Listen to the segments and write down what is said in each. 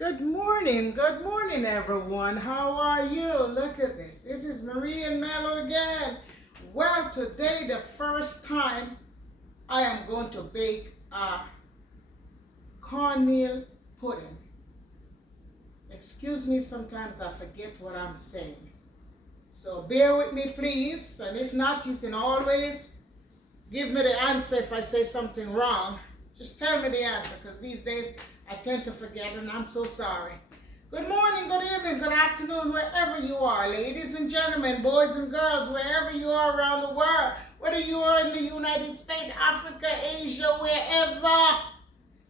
Good morning, everyone. How are you? Look at this. This is Marie and Mello again. Well, today, the first time I am going to bake a cornmeal pudding. Excuse me, sometimes I forget what I'm saying. So bear with me, please. And if not, you can always give me the answer if I say something wrong. Just tell me the answer, because these days I tend to forget, and I'm so sorry. Good morning, good evening, good afternoon, wherever you are, ladies and gentlemen, boys and girls, wherever you are around the world, whether you are in the United States, Africa, Asia, wherever.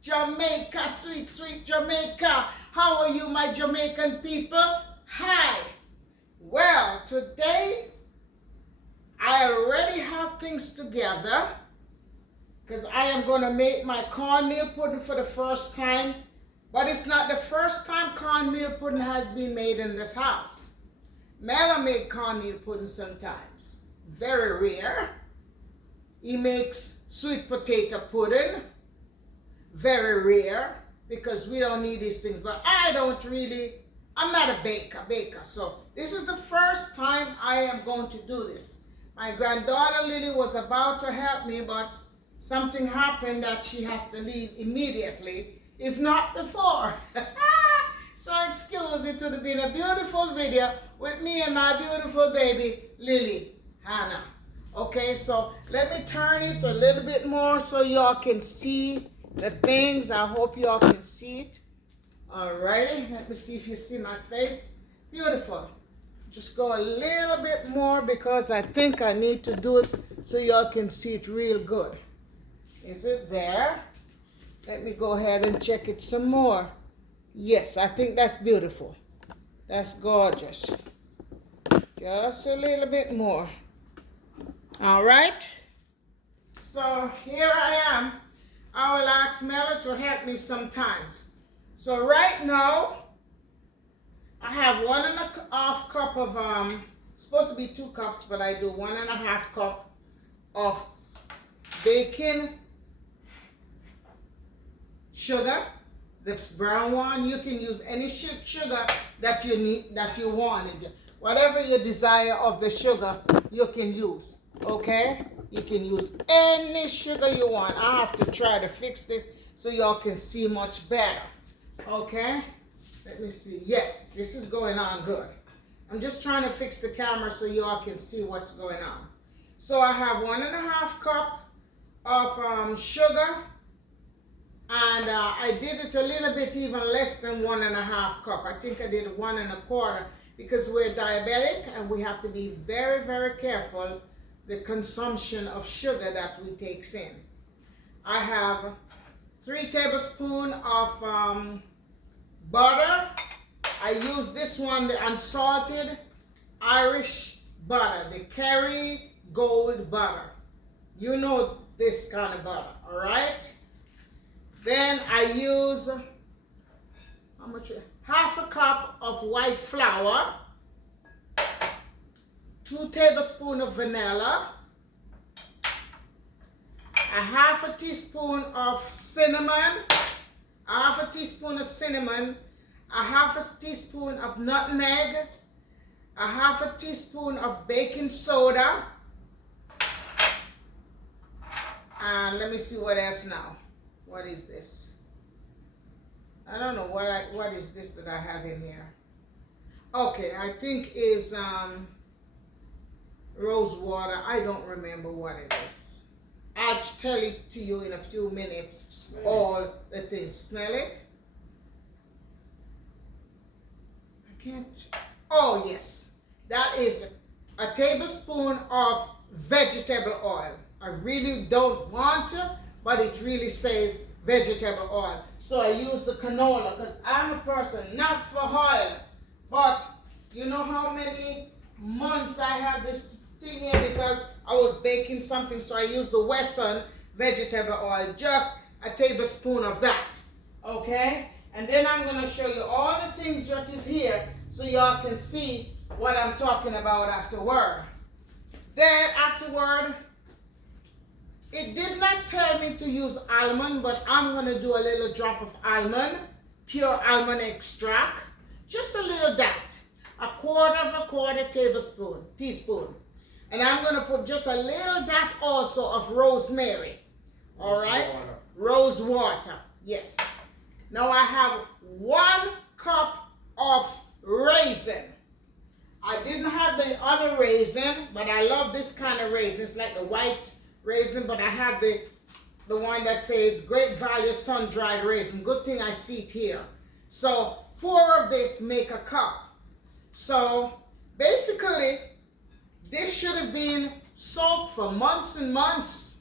Jamaica, sweet, sweet Jamaica. How are you, my Jamaican people? Hi. Well, today I already have things together, because I am going to make my cornmeal pudding for the first time. But it's not the first time cornmeal pudding has been made in this house. Mela made cornmeal pudding sometimes. Very rare. He makes sweet potato pudding. Very rare, because we don't need these things. But I'm not a baker. So this is the first time I am going to do this. My granddaughter Lily was about to help me, but something happened that she has to leave immediately, if not before. So excuse it, would have been a beautiful video with me and my beautiful baby, Lily Hannah. Okay, so let me turn it a little bit more so y'all can see the things. I hope y'all can see it. Alrighty, let me see if you see my face. Beautiful. Just go a little bit more, because I think I need to do it so y'all can see it real good. Is it there? Let me go ahead and check it some more. Yes, I think that's beautiful. That's gorgeous. Just a little bit more. All right. So here I am. I will ask Mela to help me sometimes. So right now, I have 1.5 cup of, supposed to be 2 cups, but I do 1.5 cup of baking sugar, this brown one. You can use any sugar that you need, that you want. Whatever your desire of the sugar, you can use. Okay? You can use any sugar you want. I have to try to fix this so y'all can see much better. Okay? Let me see. Yes, this is going on good. I'm just trying to fix the camera so y'all can see what's going on. So I have 1.5 cup of sugar. And I did it a little bit even less than 1.5 cup. I think I did 1.25, because we're diabetic and we have to be very, very careful the consumption of sugar that we take in. I have 3 tablespoons of butter. I use this one, the unsalted Irish butter, the Kerry Gold butter. You know this kind of butter, all right? Then I use half a cup of white flour, 2 tablespoons of vanilla, a half a teaspoon of cinnamon, a half a teaspoon of cinnamon, a half a teaspoon of nutmeg, a half a teaspoon of baking soda, and let me see what else now. What is this? I don't know what is this that I have in here. Okay, I think is rose water. I don't remember what it is. I'll tell it to you in a few minutes. All the things. Smell it? I can't. Oh yes, that is a tablespoon of vegetable oil. I really don't want to, but it really says vegetable oil. So I use the canola, because I'm a person not for oil. But you know how many months I have this thing here, because I was baking something, so I use the Wesson vegetable oil, just a tablespoon of that. Okay? And then I'm going to show you all the things that is here so y'all can see what I'm talking about afterward. Then afterward, it did not tell me to use almond, but I'm going to do a little drop of almond. pure almond extract, just a little dot, a quarter teaspoon. And I'm going to put just a little dot also of rosemary. All right? Rose water. Yes. Now I have 1 cup of raisin. I didn't have the other raisin, but I love this kind of raisin. It's like the white raisin, but I have the one that says Great Value sun-dried raisin. Good thing I see it here. So 4 of this make a cup. So basically, this should have been soaked for months and months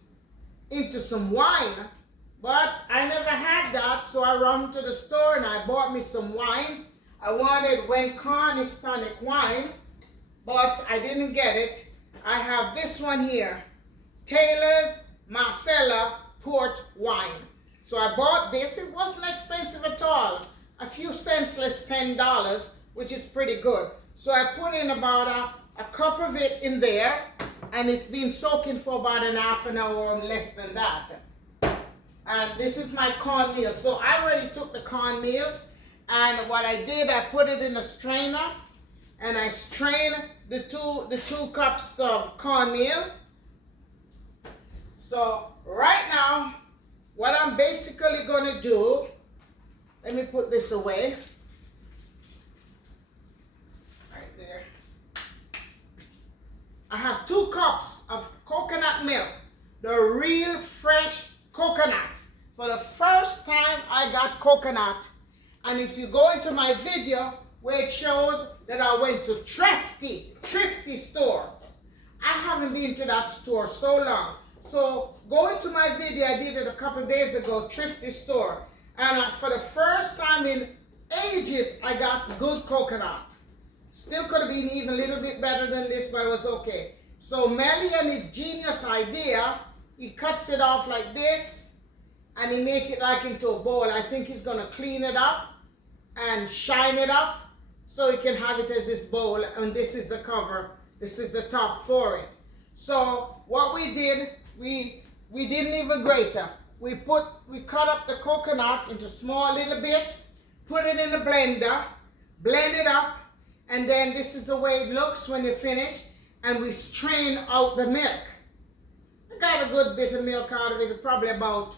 into some wine, but I never had that, so I ran to the store and I bought me some wine. I wanted When Corn is Tonic wine, but I didn't get it. I have this one here, Taylor's Marcella Port Wine. So I bought this. It wasn't expensive at all. A few cents less, $10, which is pretty good. So I put in about a cup of it in there, and it's been soaking for about an half an hour or less than that. And this is my cornmeal. So I already took the cornmeal, and what I did, I put it in a strainer, and I strained the two cups of cornmeal. So right now, what I'm basically going to do, let me put this away. Right there. I have 2 cups of coconut milk, the real fresh coconut. For the first time I got coconut, and if you go into my video where it shows that I went to Thrifty store. I haven't been to that store so long. So go into my video, I did it a couple days ago, Thrifty store. And for the first time in ages, I got good coconut. Still could have been even a little bit better than this, but it was okay. So Melly and his genius idea, he cuts it off like this, and he make it like into a bowl. I think he's gonna clean it up and shine it up so he can have it as this bowl, and this is the cover. This is the top for it. So what we did, we didn't even grate it. We cut up the coconut into small little bits, put it in the blender, blend it up, and then this is the way it looks when you finish, and we strain out the milk. I got a good bit of milk out of it, probably about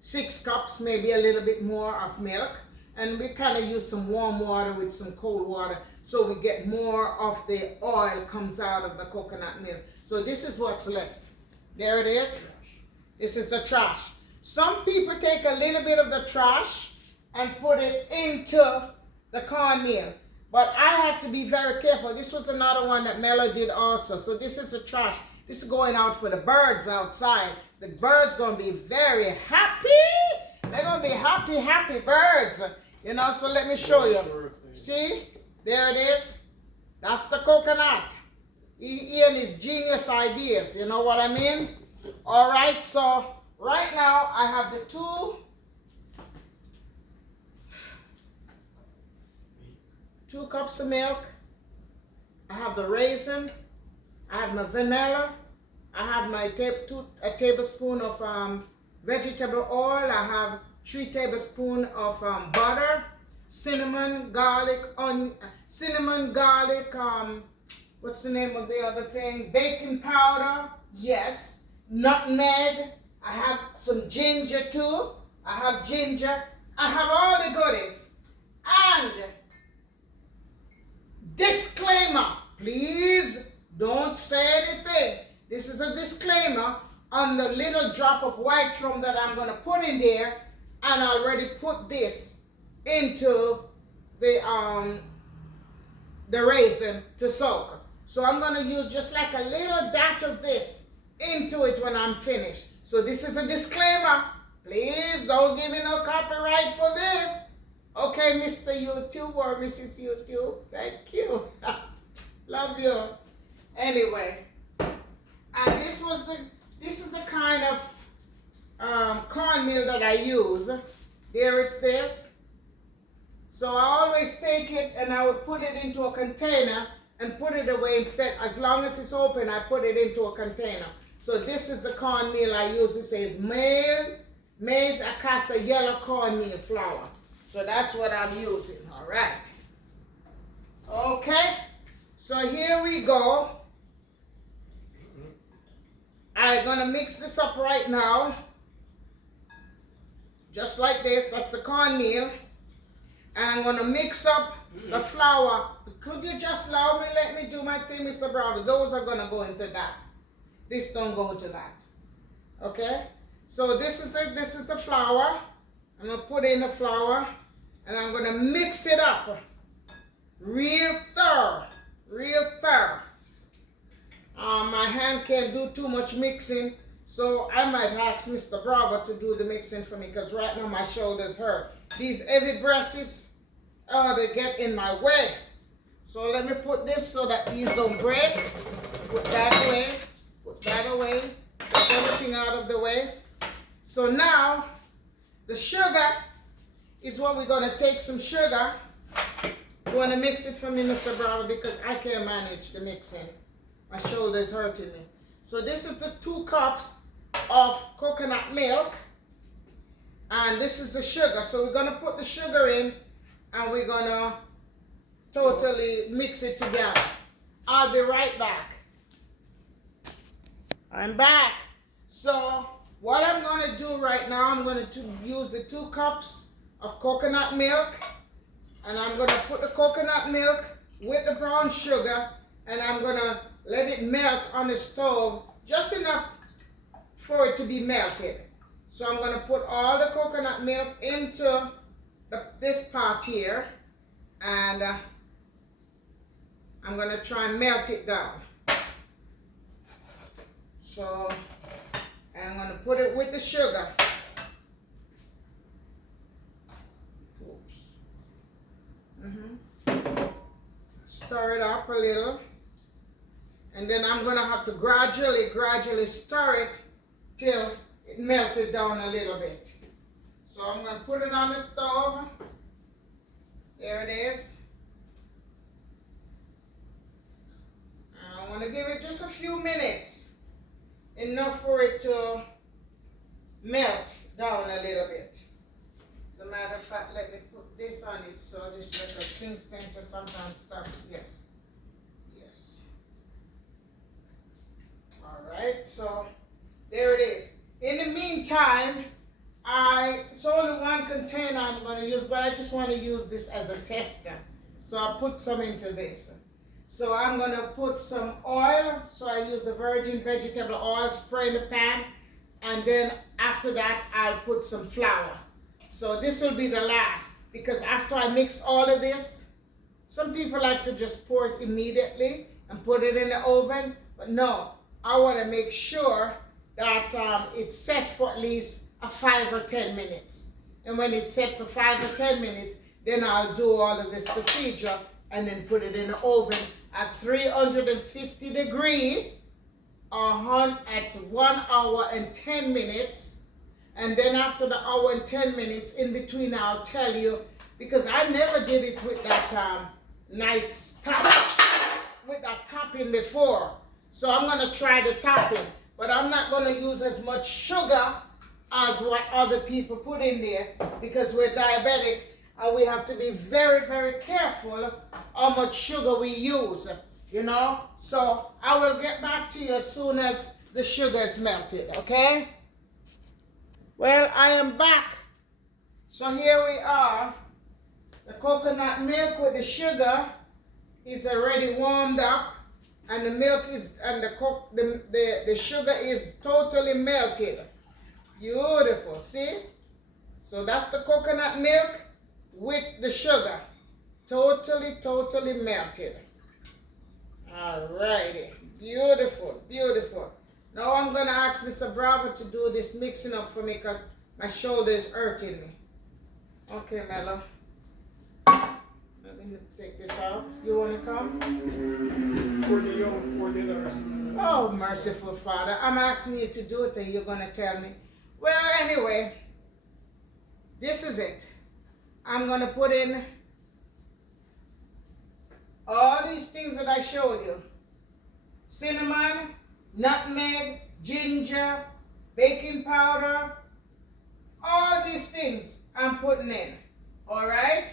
6 cups, maybe a little bit more of milk. And we kind of use some warm water with some cold water so we get more of the oil comes out of the coconut milk. So this is what's left. There it is. This is the trash. Some people take a little bit of the trash and put it into the cornmeal. But I have to be very careful. This was another one that Mello did also. So this is the trash. This is going out for the birds outside. The birds going to be very happy. They're going to be happy, happy birds. You know, so let me show you. See? There it is. That's the coconut. He and his genius ideas. You know what I mean? All right, so right now I have the 2 cups of milk. I have the raisin. I have my vanilla. I have my a tablespoon of vegetable oil. I have 3 tablespoons of butter, cinnamon, garlic, what's the name of the other thing? Baking powder, yes. Nutmeg. I have some ginger too. I have ginger. I have all the goodies. And disclaimer, please don't say anything. This is a disclaimer on the little drop of white rum that I'm going to put in there, and I already put this into the raisin to soak. So I'm going to use just like a little dot of this into it when I'm finished. So this is a disclaimer. Please don't give me no copyright for this. Okay, Mr. YouTube or Mrs. YouTube. Thank you. Love you. Anyway, and this is the kind of cornmeal that I use. There it's this. So I always take it and I would put it into a container and put it away instead. As long as it's open, I put it into a container. So this is the cornmeal I use. It says maize acacia yellow cornmeal flour. So that's what I'm using, all right. Okay, so here we go. I'm gonna mix this up right now. Just like this, that's the cornmeal. And I'm gonna mix up the flour. Could you just let me do my thing, Mr. Bravo? Those are gonna go into that. This don't go into that. Okay? So this is the flour. I'm gonna put in the flour and I'm gonna mix it up. Real thorough. Real thorough. My hand can't do too much mixing, so I might ask Mr. Bravo to do the mixing for me because right now my shoulders hurt. These heavy breasts, they get in my way. So let me put this so that these don't break. Put that away. Put that away. Get everything out of the way. So now, the sugar is what we're going to take some sugar. You want to mix it for me, Mr. Bravo, because I can't manage the mixing. My shoulder is hurting me. So this is the 2 cups of coconut milk. And this is the sugar. So we're going to put the sugar in and we're going to totally mix it together. I'll be right back. I'm back. So what I'm going to do right now, I'm going to use the 2 cups of coconut milk. And I'm going to put the coconut milk with the brown sugar. And I'm going to let it melt on the stove just enough for it to be melted. So I'm going to put all the coconut milk into this pot here. And I'm going to try and melt it down. So I'm going to put it with the sugar. Stir it up a little. And then I'm going to have to gradually stir it till it melted down a little bit. So I'm going to put it on the stove. There it is. I want to give it just a few minutes. Enough for it to melt down a little bit. As a matter of fact, let me put this on it so this little thing to sometimes start. Yes. Yes. Alright, so there it is. In the meantime, it's only 1 container I'm going to use, but I just want to use this as a tester. So I'll put some into this. So I'm going to put some oil. So I use the virgin vegetable oil, spray in the pan. And then after that, I'll put some flour. So this will be the last. Because after I mix all of this, some people like to just pour it immediately and put it in the oven. But no, I want to make sure that it's set for at least 5 or 10 minutes. And when it's set for 5 or 10 minutes, then I'll do all of this procedure and then put it in the oven at 350 degrees at 1 hour and 10 minutes. And then after the hour and 10 minutes, in between I'll tell you, because I never did it with that nice top, with that topping before. So I'm going to try the topping, but I'm not going to use as much sugar as what other people put in there because we're diabetic and we have to be very, very careful how much sugar we use, you know. So I will get back to you as soon as the sugar is melted, okay? Well, I am back. So here we are. The coconut milk with the sugar is already warmed up. And the milk is, and the sugar is totally melted. Beautiful, see? So that's the coconut milk with the sugar. Totally melted. Alrighty, beautiful, beautiful. Now I'm gonna ask Mr. Bravo to do this mixing up for me because my shoulder is hurting me. Okay, Mello. Let me take this out. You wanna come? Pour the others. Oh, merciful Father. I'm asking you to do it and you're going to tell me. Well, anyway, this is it. I'm going to put in all these things that I showed you. Cinnamon, nutmeg, ginger, baking powder. All these things I'm putting in. All right?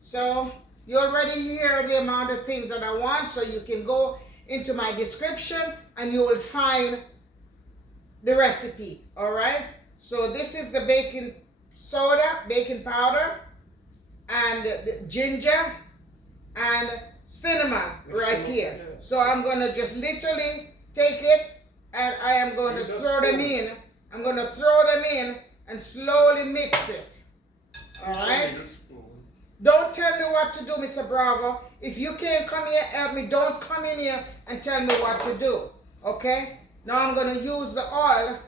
So you already hear the amount of things that I want, so you can go into my description and you will find the recipe. All right? So this is the baking soda, baking powder, and the ginger and cinnamon right here. So I'm going to just literally take it and I am going to throw them in. I'm going to throw them in and slowly mix it. All right? Don't tell me what to do, Mr. Bravo. If you can't come here and help me, don't come in here and tell me what to do. Okay? Now I'm going to use the oil,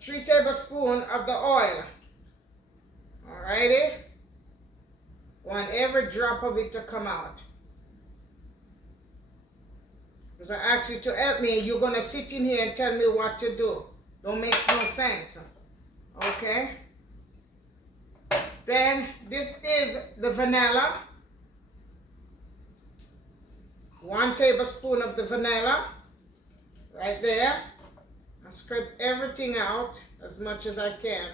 3 tablespoons of the oil. Alrighty? Want every drop of it to come out. Because I asked you to help me, you're going to sit in here and tell me what to do. Don't make no sense. Okay? Then this is the vanilla. 1 tablespoon of the vanilla. Right there. I scrape everything out as much as I can.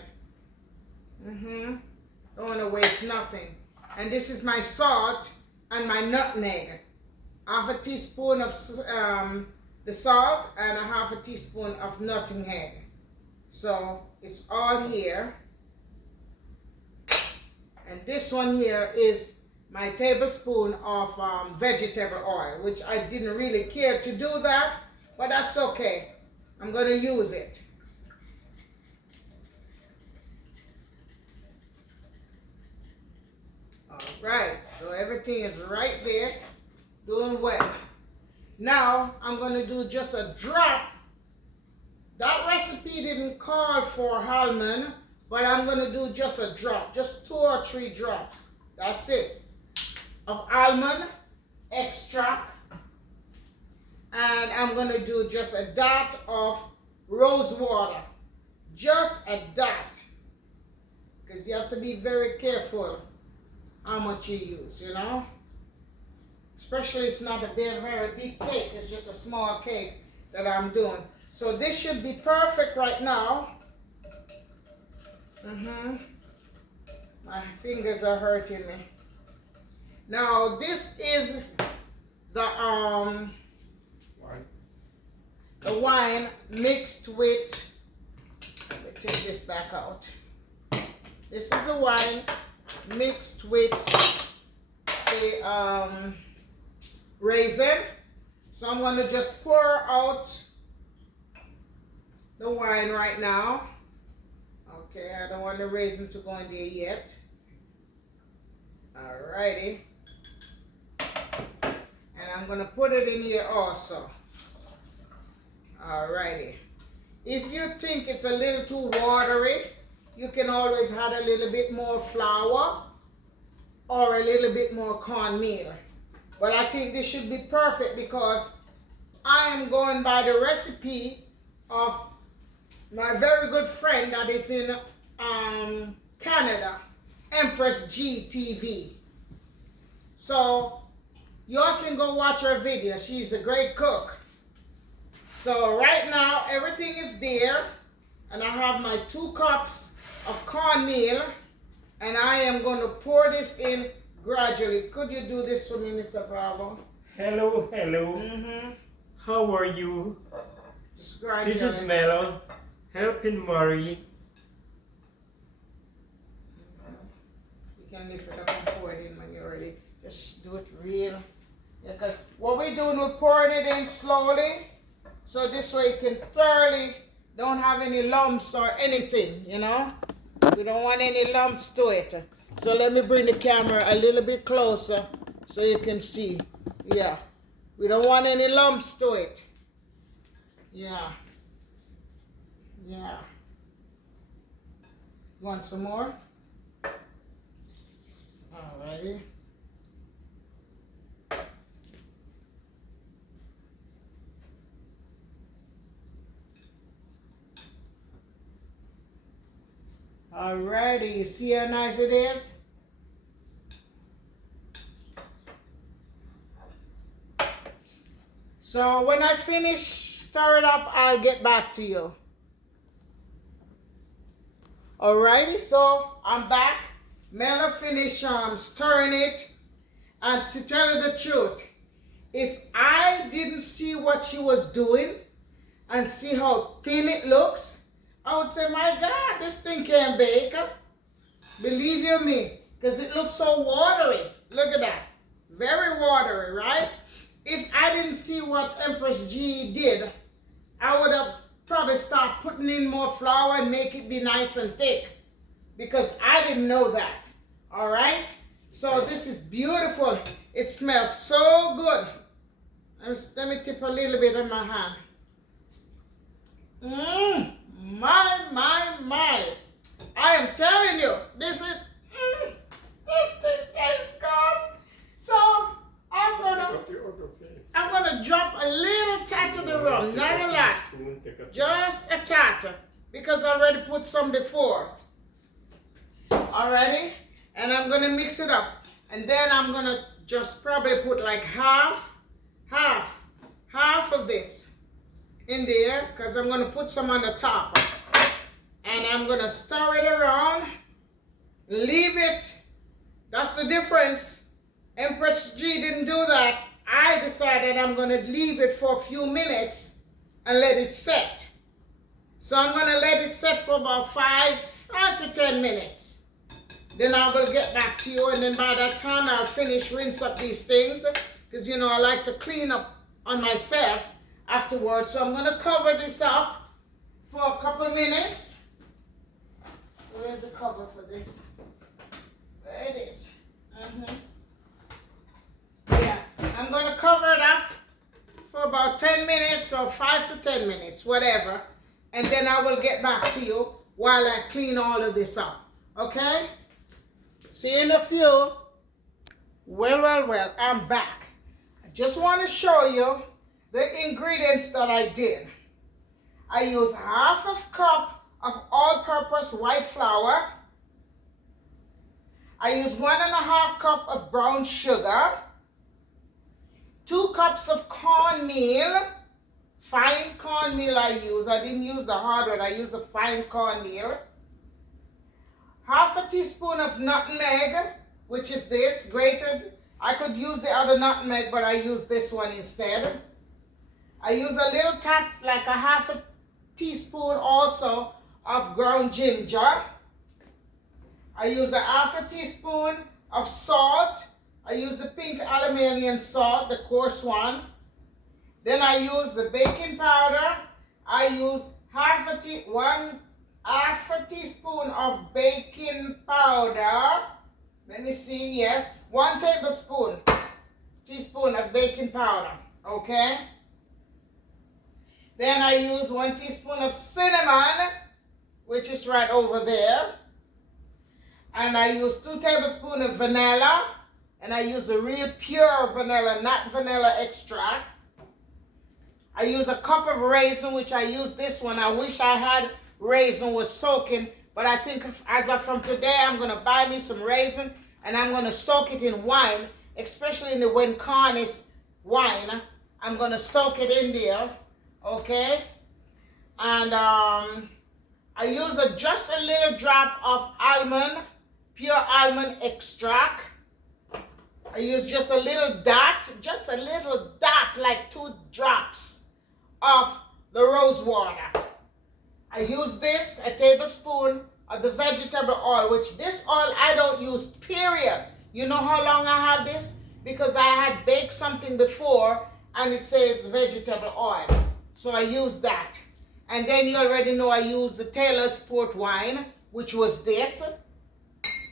Don't want to waste nothing. And this is my salt and my nutmeg. 1/2 teaspoon of the salt and 1/2 teaspoon of nutmeg. So it's all here. And this one here is my tablespoon of vegetable oil, which I didn't really care to do that, but that's okay. I'm going to use it. All right, so everything is right there, doing well. Now I'm going to do just a drop. That recipe didn't call for almond, but I'm going to do just a drop, just 2 or 3 drops. That's it. Of almond extract. And I'm going to do just a dot of rose water. Just a dot. Because you have to be very careful how much you use, you know. Especially it's not a very big cake. It's just a small cake that I'm doing. So this should be perfect right now. My fingers are hurting me. Now this is the wine mixed with, let me take this back out. This is the wine mixed with the raisin. So I'm going to just pour out the wine right now. Okay, I don't want the raisin to go in there yet. Alrighty. And I'm going to put it in here also. Alrighty. If you think it's a little too watery, you can always add a little bit more flour or a little bit more cornmeal. But I think this should be perfect because I am going by the recipe of my very good friend that is in Canada, Empress GTV. So y'all can go watch her video. She's a great cook. So right now everything is there, and I have my 2 cups of cornmeal, and I am going to pour this in gradually. Could you do this for me, Mr. Bravo? Hello, hello. How are you? Just gradually. This is Melon, helping Murray. You can lift it up and pour it in when you're ready. Just do it real. Yeah, because what we're doing, we're pouring it in slowly, so this way it can thoroughly, don't have any lumps or anything, you know? We don't want any lumps to it. So let me bring the camera a little bit closer so you can see. Yeah. We don't want any lumps to it. Yeah. Yeah. You want some more? Alrighty. Alrighty, you see how nice it is? So when I finish stir it up, I'll get back to you. Alrighty, so I'm back Mela finished stirring it. And to tell you the truth, if I didn't see what she was doing and see how thin it looks, I would say, my God, this thing can't bake. Believe you me, because it looks so watery. Look at that. Very watery, right? If I didn't see what Empress G did, I would have probably started putting in more flour and make it be nice and thick, because I didn't know that. All right? So this is beautiful. It smells so good. Let me tip a little bit in my hand. My. I am telling you, this thing tastes good. So I'm gonna drop a little touch of the rum, not a lot, just a touch, because I already put some before. Alrighty, and I'm gonna mix it up, and then I'm gonna just probably put like half of this in there, because I'm gonna put some on the top, and I'm gonna stir it around, leave it. That's the difference. Empress G didn't do that. I decided I'm gonna leave it for a few minutes and let it set. So I'm gonna let it set for about 5 to 10 minutes. Then I will get back to you, and then by that time I'll finish rinse up these things, because you know I like to clean up on myself afterwards. So I'm gonna cover this up for a couple of minutes. Where's the cover for this? There it is. Yeah, I'm gonna cover it up for about 10 minutes or 5 to 10 minutes, whatever. And then I will get back to you while I clean all of this up. Okay? See you in a few. Well, I'm back. I just want to show you the ingredients that I did. I used half a cup of all-purpose white flour. I used 1.5 cups of brown sugar, 2 cups of cornmeal, fine cornmeal I use. I didn't use the hard one, I used the fine cornmeal. Half a teaspoon of nutmeg, which is this, grated. I could use the other nutmeg, but I use this one instead. I use a little touch, like a half a teaspoon also of ground ginger. I use a half a teaspoon of salt. I use the pink aluminium salt, the coarse one. Then I use the baking powder. I use half a teaspoon of baking powder. Let me see, yes. 1 teaspoon of baking powder, okay? Then I use 1 teaspoon of cinnamon, which is right over there. And I use 2 tablespoons of vanilla. And I use a real pure vanilla, not vanilla extract. I use a cup of raisin, which I use this one. I wish I had raisin was soaking, but I think as of from today, I'm going to buy me some raisin, and I'm going to soak it in wine, especially in the Wincarnis wine. I'm going to soak it in there, okay? And I use just a little drop of pure almond extract. I use just a little dot, like 2 drops of the rose water. I use this, a tablespoon of the vegetable oil, which this oil I don't use, period. You know how long I have this? Because I had baked something before and it says vegetable oil. So I use that. And then you already know I use the Taylor's port wine, which was this.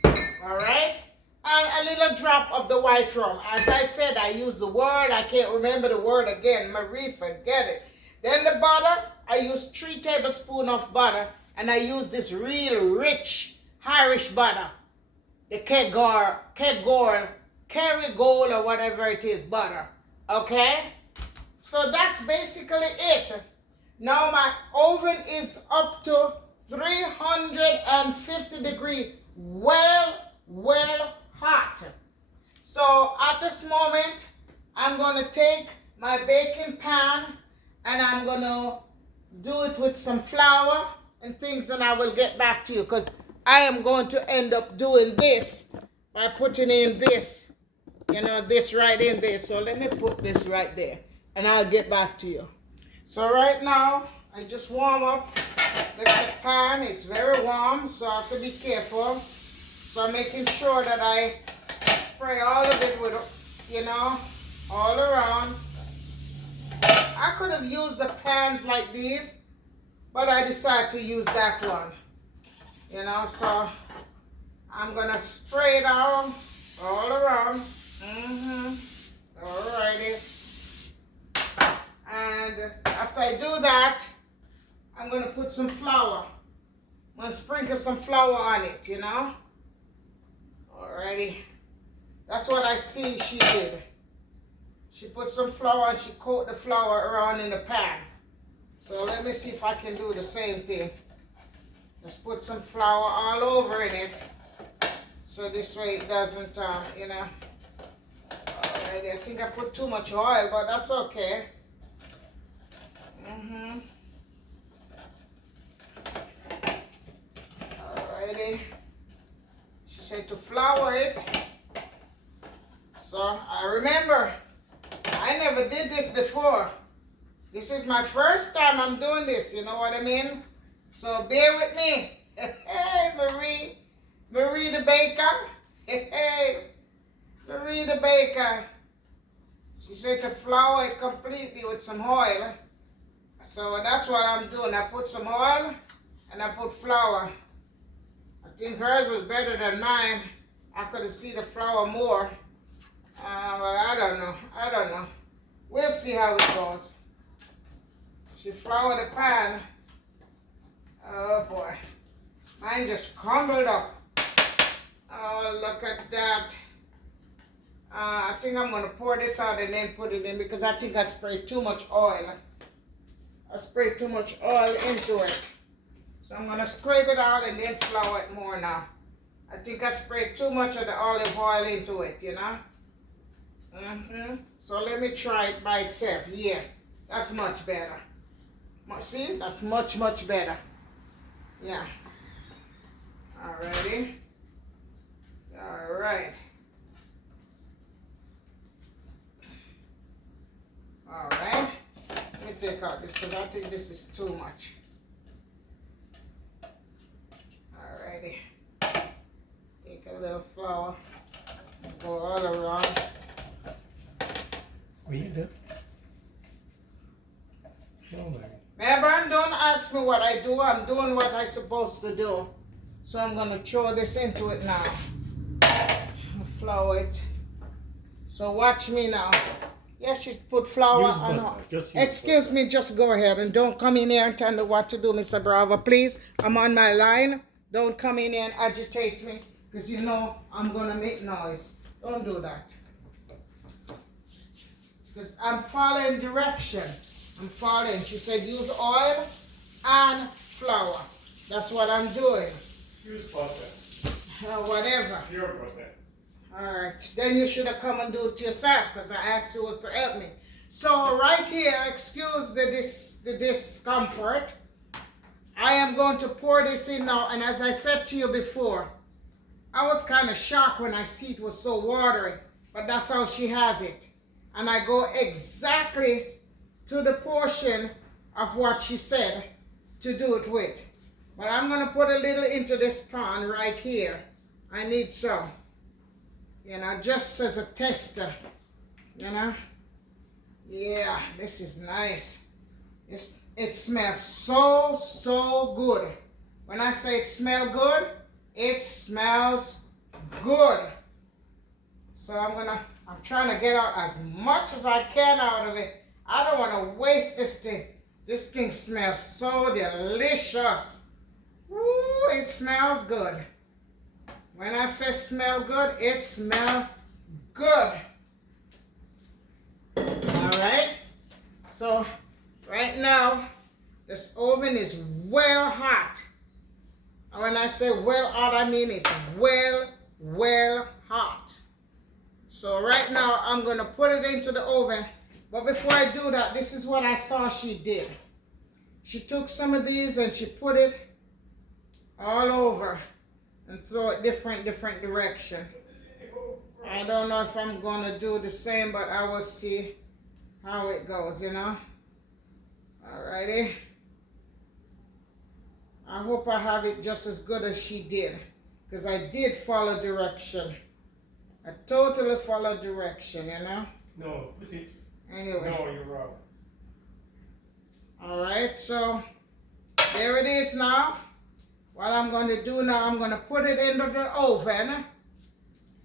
All right? And a little drop of the white rum. As I said, I use the word. I can't remember the word again. Marie, forget it. Then the butter. I use 3 tablespoons of butter. And I use this real rich Irish butter. The Kerrygold or whatever it is butter. Okay? So that's basically it. Now my oven is up to 350 degrees. Well hot. So at this moment, I'm going to take my baking pan and I'm going to do it with some flour and things, and I will get back to you, because I am going to end up doing this by putting in this, you know, this right in there. So let me put this right there and I'll get back to you. So right now, I just warm up the pan. It's very warm, so I have to be careful. So I'm making sure that I spray all of it with, you know, all around. I could have used the pans like these, but I decided to use that one. You know, so I'm gonna spray it out all around. Alrighty. And after I do that, I'm gonna put some flour. I'm gonna sprinkle some flour on it, you know. Alrighty. That's what I see she did. She put some flour and she coated the flour around in the pan. So let me see if I can do the same thing. Just put some flour all over in it. So this way it doesn't, you know. Alrighty, I think I put too much oil, but that's okay. Alrighty. She said to flour it. So I remember, I never did this before. This is my first time I'm doing this, you know what I mean? So bear with me. Hey, Marie the baker. Hey, Marie the baker. She said to flour it completely with some oil. So that's what I'm doing. I put some oil and I put flour. I think hers was better than mine. I could have seen the flour more. But I don't know. We'll see how it goes. She floured the pan. Oh boy. Mine just crumbled up. Oh, look at that. I think I'm going to pour this out and then put it in because I think I sprayed too much oil. I sprayed too much oil into it. So I'm going to scrape it out and then flour it more now. I think I sprayed too much of the olive oil into it, you know. So let me try it by itself. Yeah, that's much better. See, that's much better. Yeah. Alrighty. Alright. Alright. Let me take out this because I think this is too much. Alrighty. Take a little flour. Go all around. What you do? Remember, don't ask me what I do. I'm doing what I'm supposed to do. So I'm going to throw this into it now. Flour it. So watch me now. Yes, she's put flour on her. Excuse me, just go ahead and don't come in here and tell me what to do, Mr. Bravo. Please, I'm on my line. Don't come in here and agitate me because you know I'm going to make noise. Don't do that. Because I'm following direction. I'm following. She said use oil and flour. That's what I'm doing. Use butter. Whatever. Pure butter. Alright. Then you should have come and do it yourself because I asked you was to help me. So right here, excuse the discomfort. I am going to pour this in now. And as I said to you before, I was kind of shocked when I see it was so watery. But that's how she has it. And I go exactly to the portion of what she said to do it with. But I'm going to put a little into this pan right here. I need some. You know, just as a tester. You know. Yeah, this is nice. It smells so good. When I say it smells good, it smells good. So I'm trying to get out as much as I can out of it. I don't want to waste this thing. This thing smells so delicious. Woo, it smells good. When I say smell good, it smells good. Alright. So, right now, this oven is well hot. And when I say well hot, I mean it's well hot. So right now, I'm going to put it into the oven. But before I do that, this is what I saw she did. She took some of these and she put it all over and throw it different direction. I don't know if I'm gonna do the same, but I will see how it goes, you know. Alrighty. I hope I have it just as good as she did, because I did follow direction. I totally followed direction, you know. No, put it. Anyway. No, you're wrong. Alright, so there it is now. What I'm going to do now, I'm going to put it into the oven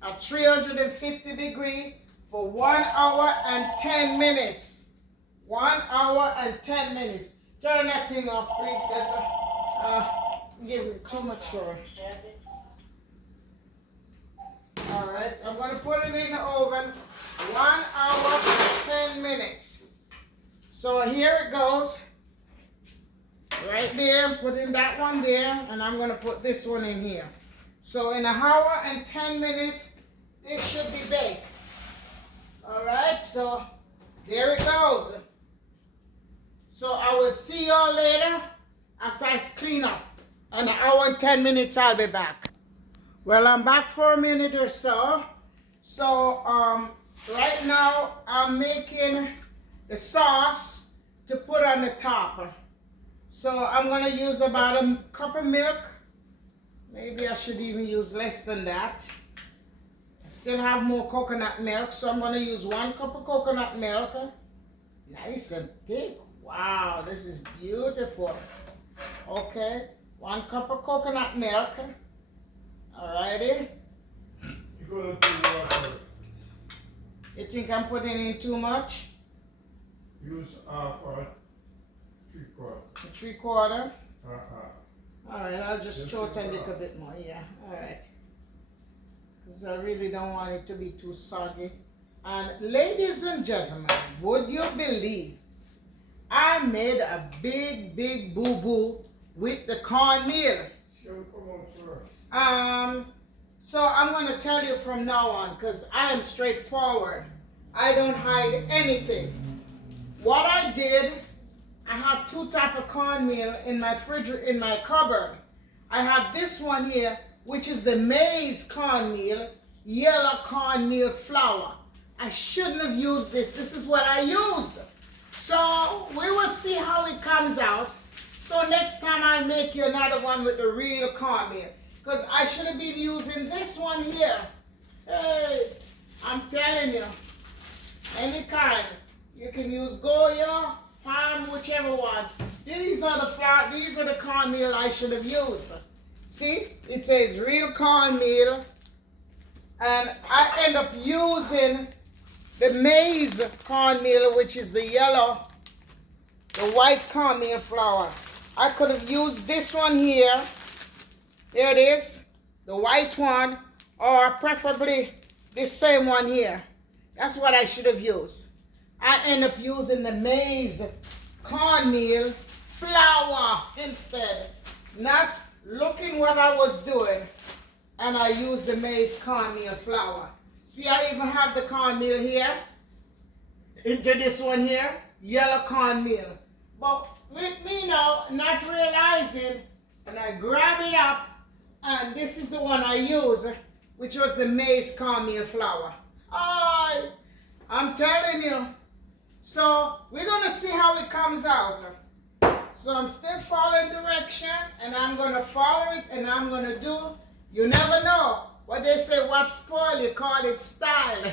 at 350 degrees for 1 hour and 10 minutes. 1 hour and 10 minutes. Turn that thing off, please. That's give me too much sugar. Alright, I'm going to put it in the oven 1 hour and 10 minutes. So here it goes. Right there, putting that one there, and I'm going to put this one in here. So in 1 hour and 10 minutes, this should be baked. Alright, so there it goes. So I will see y'all later after I clean up. In 1 hour and 10 minutes, I'll be back. Well, I'm back for a minute or so. So right now, I'm making the sauce to put on the top. So I'm going to use about a cup of milk. Maybe I should even use less than that. I still have more coconut milk, so I'm going to use 1 cup of coconut milk. Nice and thick. Wow, this is beautiful. Okay, 1 cup of coconut milk. Alrighty. You're going to do water. You think I'm putting in too much? Use half or 3/4. 3/4? Uh-huh. Alright, I'll just throw it a little bit more, yeah. Alright. Because I really don't want it to be too soggy. And ladies and gentlemen, would you believe I made a big boo-boo with the cornmeal? She'll come out first. So I'm going to tell you from now on, because I am straightforward. I don't hide anything. What I did, I have 2 types of cornmeal in my in my cupboard. I have this one here, which is the maize cornmeal, yellow cornmeal flour. I shouldn't have used this. This is what I used. So we will see how it comes out. So next time I'll make you another one with the real cornmeal. Because I should have been using this one here. Hey, I'm telling you, any kind. You can use Goya, palm, whichever one. These are the cornmeal I should have used. See, it says real cornmeal, and I end up using the maize cornmeal, which is the yellow, the white cornmeal flour. I could have used this one here. There it is, the white one, or preferably this same one here. That's what I should have used. I end up using the maize cornmeal flour instead. Not looking what I was doing, and I used the maize cornmeal flour. See, I even have the cornmeal here, into this one here, yellow cornmeal. But with me now, not realizing, and I grab it up, and this is the one I use, which was the maize cornmeal flour. I'm telling you. So we're going to see how it comes out. So I'm still following direction, and I'm going to follow it, and I'm going to do, you never know. What they say, what spoil, you call it style.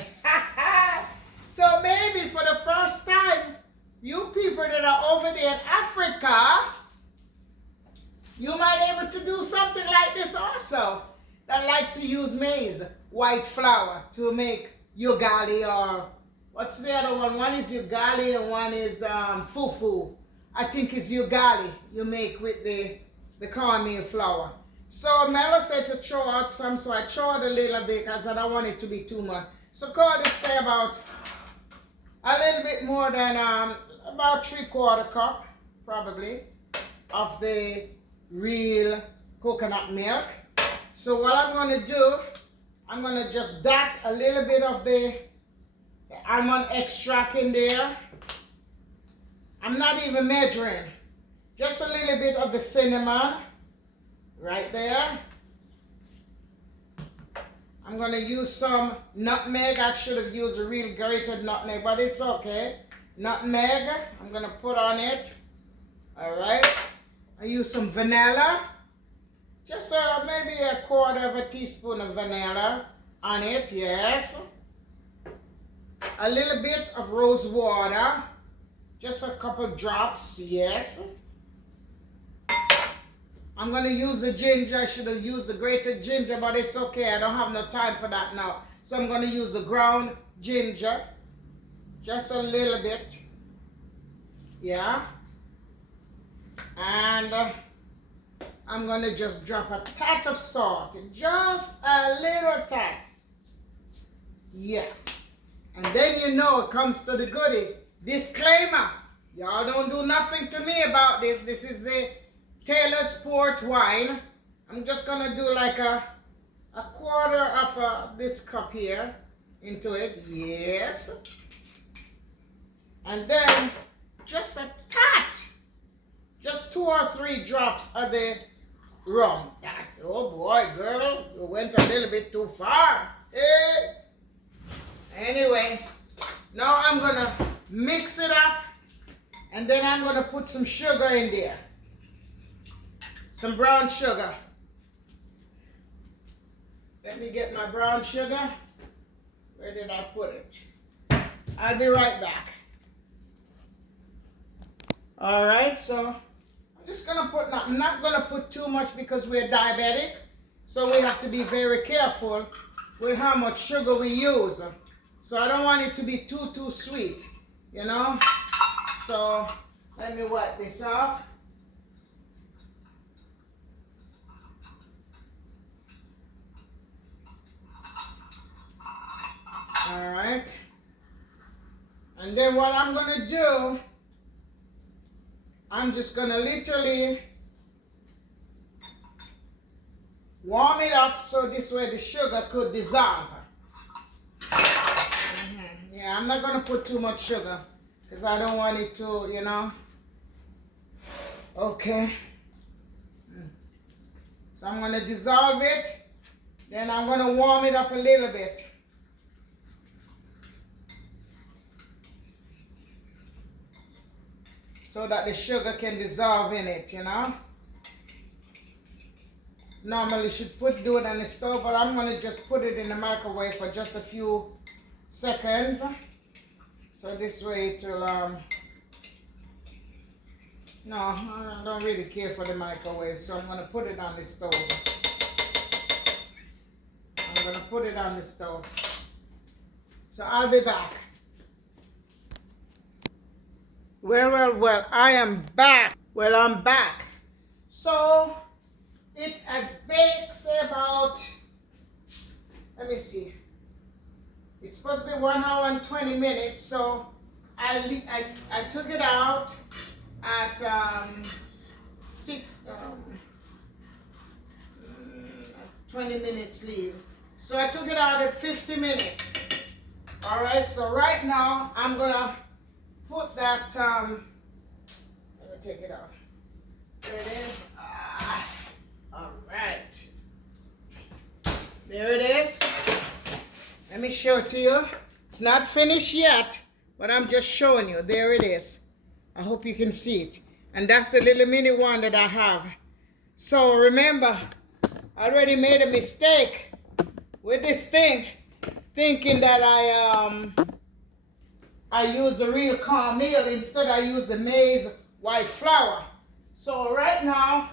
So maybe for the first time, you people that are over there in Africa, you might be able to do something like this also. That like to use maize, white flour, to make ugali, or what's the other one? One is ugali and one is fufu. I think it's ugali you make with the cornmeal flour. So Mela said to throw out some, so I throw out a little bit because I don't want it to be too much. So call this, say about a little bit more than about 3/4 cup, probably, of the real coconut milk. So what I'm going to do, I'm going to just dot a little bit of the almond extract in there. I'm not even measuring. Just a little bit of the cinnamon right there. I'm going to use some nutmeg. I should have used a real grated nutmeg, but it's okay. Nutmeg, I'm going to put on it. All right. I use some vanilla. Just maybe a quarter of a teaspoon of vanilla on it, yes. A little bit of rose water. Just a couple drops, yes. I'm going to use the ginger. I should have used the grated ginger, but it's okay. I don't have no time for that now. So I'm going to use the ground ginger. Just a little bit. Yeah. And I'm going to just drop a tad of salt. Just a little tad. Yeah. And then you know it comes to the goodie. Disclaimer. Y'all don't do nothing to me about this. This is the Taylor's port wine. I'm just going to do like a quarter of this cup here into it. Yes. And then just a tad. Just 2 or 3 drops of the rum. That's, oh boy, girl, you went a little bit too far. Hey. Anyway, now I'm going to mix it up. And then I'm going to put some sugar in there. Some brown sugar. Let me get my brown sugar. Where did I put it? I'll be right back. All right, so I'm just going to put, I'm not going to put too much because we're diabetic. So we have to be very careful with how much sugar we use. So I don't want it to be too sweet, you know. So let me wipe this off. All right. And then what I'm going to do, I'm just going to literally warm it up so this way the sugar could dissolve. Yeah, I'm not going to put too much sugar because I don't want it to, you know. Okay. So I'm going to dissolve it. Then I'm going to warm it up a little bit. So that the sugar can dissolve in it, you know. Normally you should do it on the stove, but I'm going to just put it in the microwave for just a few seconds. So this way it will, no, I don't really care for the microwave, so I'm going to put it on the stove. I'm going to put it on the stove. So I'll be back. Well, I am back. Well, I'm back. So, it has baked, say about, let me see. It's supposed to be 1 hour and 20 minutes, so I took it out at 20 minutes leave. So I took it out at 50 minutes. All right, so right now I'm gonna put that, let me take it out. There it is. All right. There it is. Let me show it to you. It's not finished yet, but I'm just showing you. There it is. I hope you can see it. And that's the little mini one that I have. So remember, I already made a mistake with this thing, thinking that I use the real cornmeal. Instead, I use the maize white flour. So right now,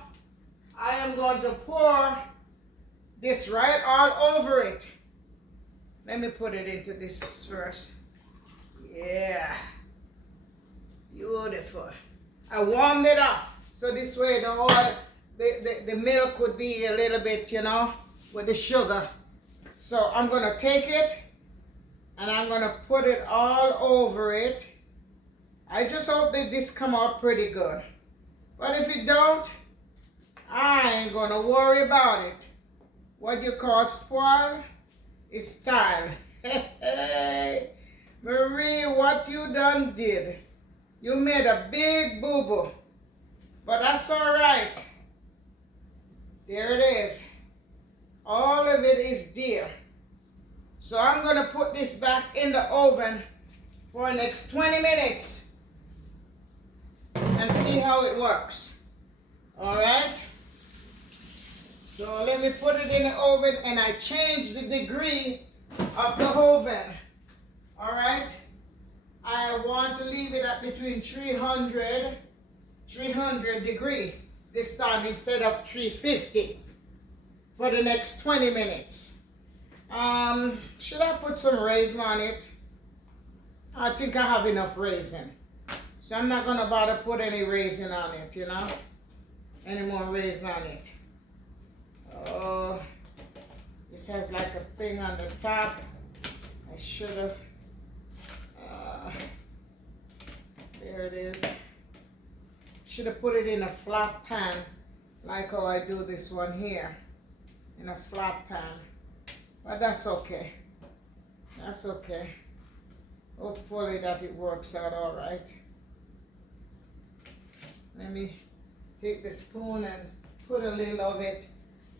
I am going to pour this right all over it. Let me put it into this first. Yeah. Beautiful. I warmed it up. So this way the oil, the milk would be a little bit, you know, with the sugar. So I'm going to take it and I'm going to put it all over it. I just hope that this come out pretty good. But if it don't, I ain't going to worry about it. What you call spoil is style. Hey, Marie, what you done did. You made a big boo-boo. But that's all right. There it is. All of it is there. So I'm going to put this back in the oven for the next 20 minutes and see how it works. All right? So let me put it in the oven, and I changed the degree of the oven. All right? I want to leave it at between 300 degree this time instead of 350 for the next 20 minutes. Should I put some raisin on it? I think I have enough raisin. So I'm not going to bother put any raisin on it, you know? Any more raisin on it. Oh, this has like a thing on the top. I should have. There it is. Should have put it in a flat pan, like how I do this one here, in a flat pan. But that's okay. That's okay. Hopefully that it works out all right. Let me take the spoon and put a little of it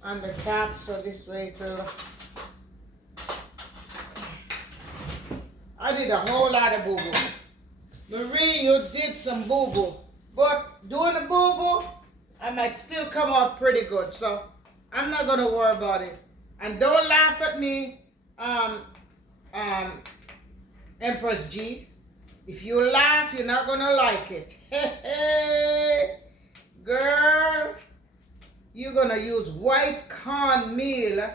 on the top, so this way it will. I did a whole lot of boo-boo. Marie, you did some boo-boo. But doing the boo-boo, I might still come out pretty good. So I'm not going to worry about it. And don't laugh at me, Empress G. If you laugh, you're not going to like it. Hey, girl, you're going to use white cornmeal,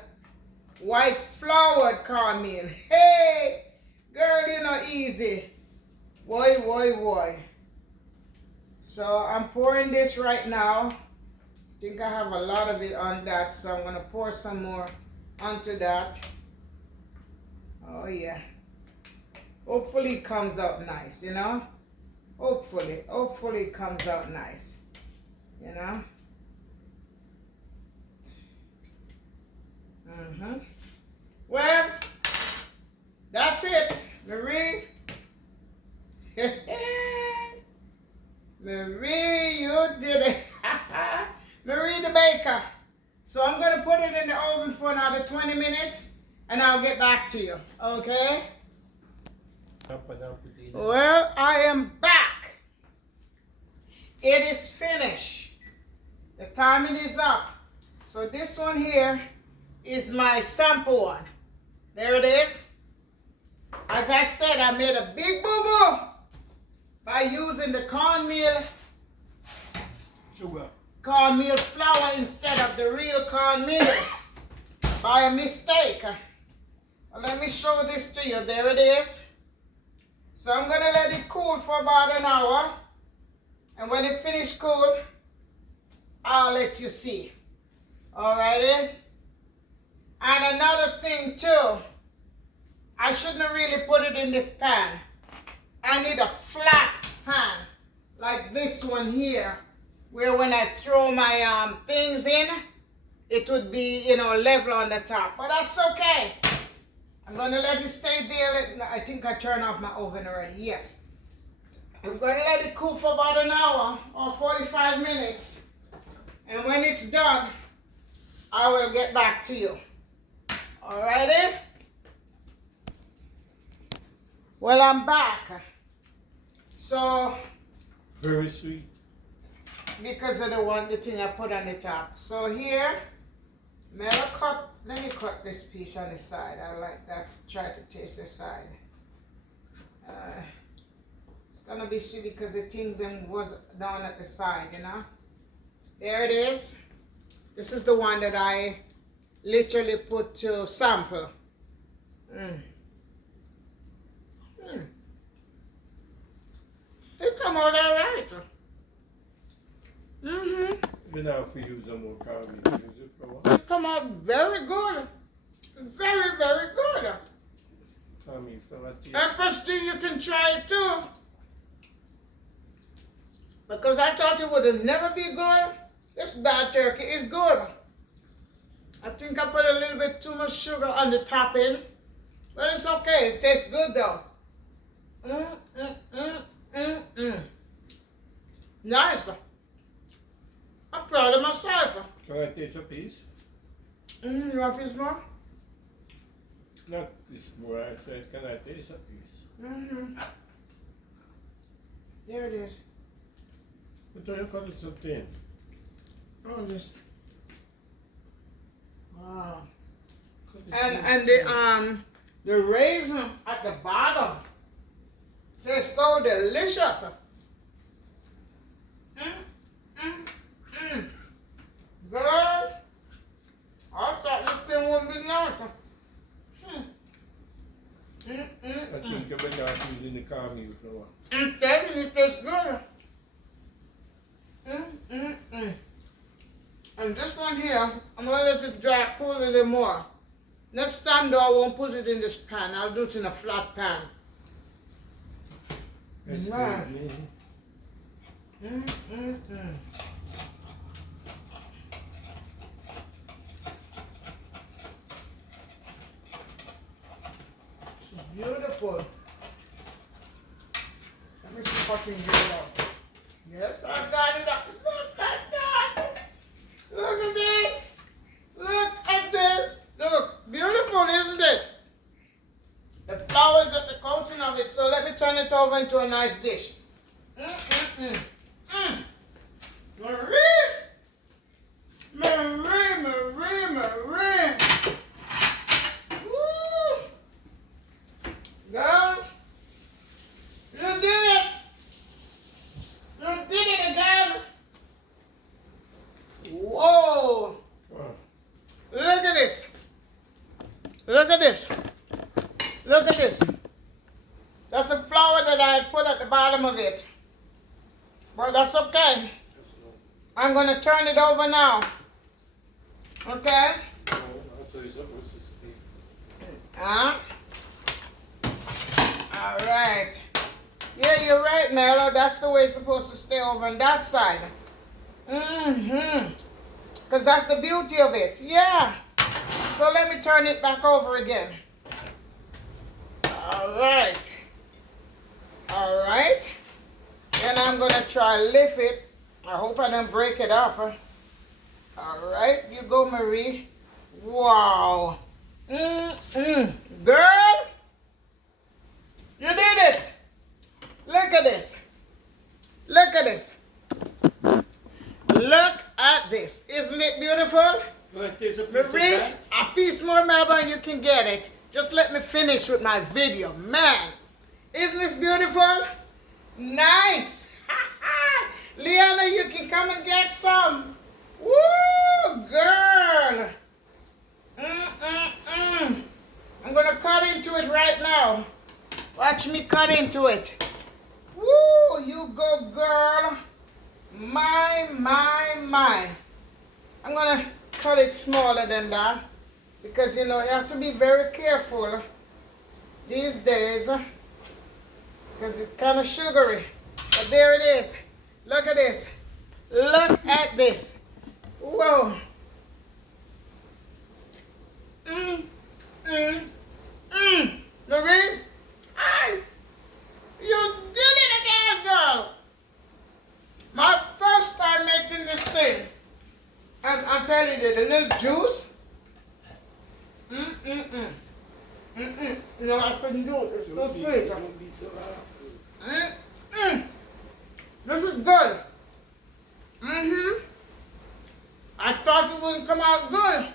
white floured cornmeal. Hey, girl, you're not easy. Boy, boy, boy. So I'm pouring this right now. I think I have a lot of it on that, so I'm going to pour some more onto that. Oh, yeah. Hopefully it comes out nice, you know? Hopefully it comes out nice, you know? Well, that's it, Marie. Marie, you did it. Marie the baker. So I'm going to put it in the oven for another 20 minutes, and I'll get back to you, okay? Well, I am back. It is finished. The timing is up. So this one here is my sample one. There it is. As I said, I made a big boo-boo by using the cornmeal flour instead of the real cornmeal by a mistake. Well, let me show this to you. There it is. So I'm going to let it cool for about an hour. And when it finishes cool, I'll let you see. Alrighty? And another thing too, I shouldn't really put it in this pan. I need a flat pan, like this one here, where when I throw my things in, it would be, you know, level on the top. But that's okay. I'm going to let it stay there. I think I turned off my oven already. Yes. I'm going to let it cool for about an hour or 45 minutes. And when it's done, I will get back to you. Alrighty? Well, I'm back. So, very sweet. Because of the thing I put on the top. So here, let me cut this piece on the side. I like that. Try to taste the side. It's gonna be sweet because the things was down at the side, you know. There it is. This is the one that I literally put to sample. It come out all right. You know, if we use no more cornmeal, use it for what? It come out very good. Very, very good. Cornmeal flour tea. And Prestige, you can try it too. Because I thought it would never be good. This bad turkey is good. I think I put a little bit too much sugar on the top end. But it's okay. It tastes good though. Nice. I'm proud of myself. Can I taste a piece? You want a piece more? Not this more. I said, can I taste a piece? Mm-hmm. There it is. But don't you cut it so thin? Oh, this. Wow. Cut it And thin. the raisin at the bottom tastes so delicious. Girl, I thought this thing wouldn't be nice. I think I better have to use in the cornmeal flour. I'm telling you, it tastes good. And this one here, I'm gonna let it dry cool a little more. Next time though, I won't put it in this pan. I'll do it in a flat pan. That's Wow. good. It's beautiful. Let me see if I can get it out. Yes, I got it up. Look at that. Look at this. Look at this. Look, beautiful, isn't it? The flowers at the coating of it. So let me turn it over into a nice dish. Marie! Marie, Marie, Marie! Woo! Girl, you did it! You did it again! Whoa! Wow. Look at this! Look at this! Look at this! That's the flour that I put at the bottom of it. But that's okay. I'm going to turn it over now. Okay? I'll tell you something. What's this thing? All right. Yeah, you're right, Mello. That's the way it's supposed to stay over on that side. Because that's the beauty of it. Yeah. So let me turn it back over again. All right. All right. Then I'm going to try lift it. I hope I don't break it up. All right. You go, Marie. Wow. Girl. You did it. Look at this. Look at this. Look at this. Isn't it beautiful? Can I taste a piece of Marie, that? a piece more, Melbourne, you can get it. Just let me finish with my video. Man, isn't this beautiful? Nice. Liana, you can come and get some. Woo, girl. I'm going to cut into it right now. Watch me cut into it. Woo, you go, girl. My. I'm going to cut it smaller than that. Because, you know, you have to be very careful these days. Because it's kind of sugary. But there it is. Look at this. Look at this. Whoa. Marie? You did it again, girl. My first time making this thing. I'm telling you, the little juice. No, I couldn't do it. It's too sweet. Don't be so hard. This is good. I thought it wouldn't come out good.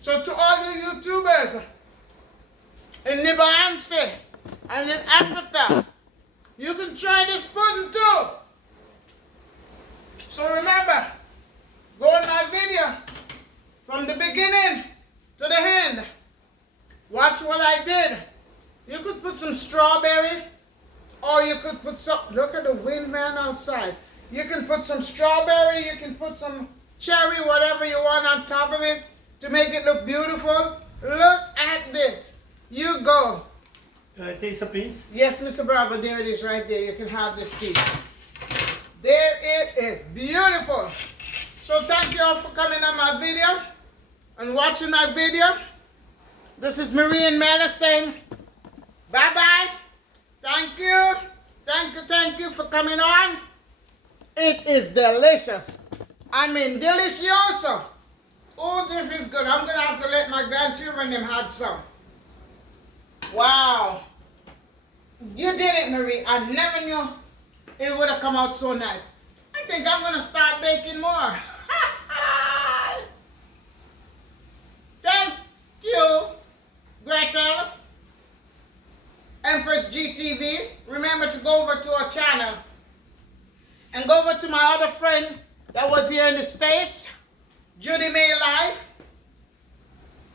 So to all you YouTubers in Nibanse and in Africa, you can try this pudding too. So remember, go on my video from the beginning to the end. Watch what I did. You could put some strawberry, or you could put some, look at the wind, man, outside. You can put some strawberry, you can put some cherry, whatever you want on top of it to make it look beautiful. Look at this. You go. Can I taste a piece? Yes, Mr. Bravo, there it is right there. You can have this piece. There it is. Beautiful. So thank you all for coming on my video and watching my video. This is Marie and Mela saying bye-bye. Thank you. Thank you for coming on. It is delicious. I mean, delicioso. Oh, this is good. I'm going to have to let my grandchildren them have some. Wow. You did it, Marie. I never knew it would have come out so nice. I think I'm going to start baking more. Thank you, Gretel. Empress GTV. Remember to go over to our channel. And go over to my other friend that was here in the States, Judy May Life.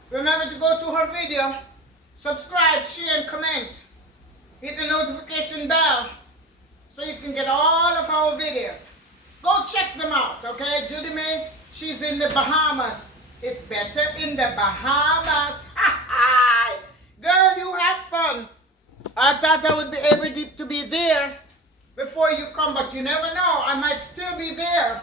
Remember to go to her video. Subscribe, share, and comment. Hit the notification bell so you can get all of our videos. Go check them out, okay? Judy May, she's in the Bahamas. It's better in the Bahamas. Girl, you have fun. I thought I would be able to be there before you come, but you never know. I might still be there.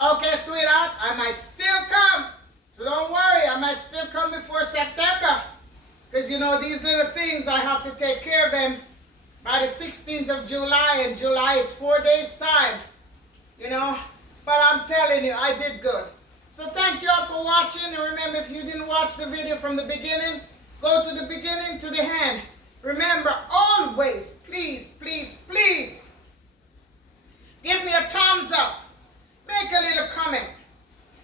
Okay, sweetheart, I might still come. So don't worry, I might still come before September. Because, you know, these little things, I have to take care of them by the 16th of July, and July is 4 days' time, you know. But I'm telling you, I did good. So thank you all for watching. And remember, if you didn't watch the video from the beginning, go to the beginning to the end. Remember, always, please, please, please, give me a thumbs up. Make a little comment.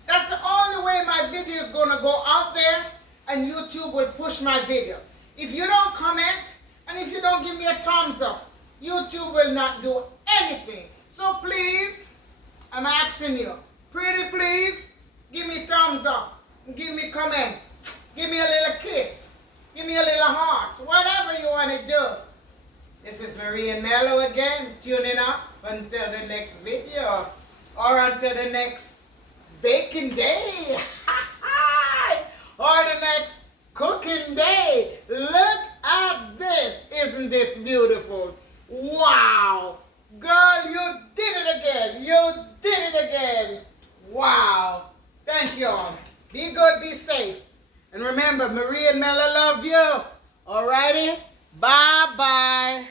That's the only way my video is going to go out there and YouTube will push my video. If you don't comment and if you don't give me a thumbs up, YouTube will not do anything. So please, I'm asking you, pretty please, give me thumbs up, give me comment, give me a little kiss, give me a little heart, whatever you want to do. This is Marie and Mello again, tuning up until the next video or until the next baking day or the next cooking day. Look at this. Isn't this beautiful? Wow. Girl, you did it again. You did it again. Wow. Thank you all. Be good, be safe. And remember, Marie and Mello love you. Alrighty? Bye-bye.